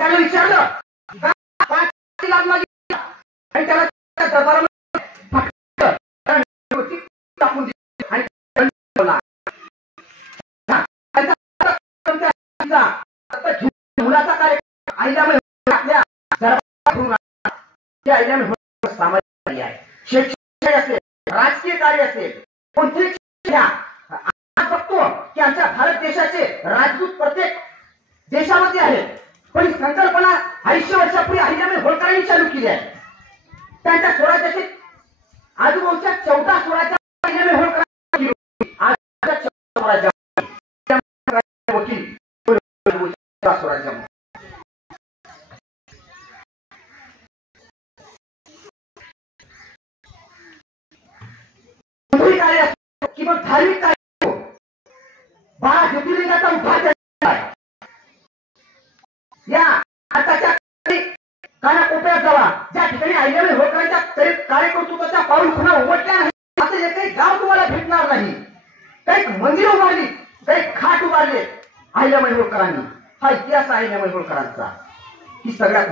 त्याला विचारलं लाच मागितली आणि त्याला दरबारामध्ये टाकून दिली आणि मुलाचा कार्यक्रम आईला आपल्या सामाजिक कार्य आहे, शैक्षणिक असेल, राजकीय कार्य असेल, कोणतेही बघतो की आमच्या भारत देशाचे राजदूत प्रत्येक देशामध्ये आहेत, पण ही संकल्पना 80 वर्षापूर्वी अहिल्याबाई होळकरांनी चालू केली आहे. त्यांच्या स्वराज्याची आजूबाजूच्या 14 स्वराज्या अहिल्याबाई होळकरांनी केली होती. आज 14 स्वराज्या वकील स्वराज्यामध्ये कार्य असो किंवा धार्मिक कार्य असो, 12 ज्योतिर्लिंगाचा उद्धार आहे. या आताच्या कानाकोपऱ्यात जावा, ज्या ठिकाणी अहिल्याबाई होळकरांच्या कार्यकर्तृत्वाच्या पाऊल खुणा उमटल्या नाही असं एकही गाव तुम्हाला भेटणार नाही. काही मंदिर उभारली, काही घाट उभारले अहिल्याबाई होळकरांनी. हा इतिहास आहे अहिल्याबाई होळकरांचा. ही सगळ्यात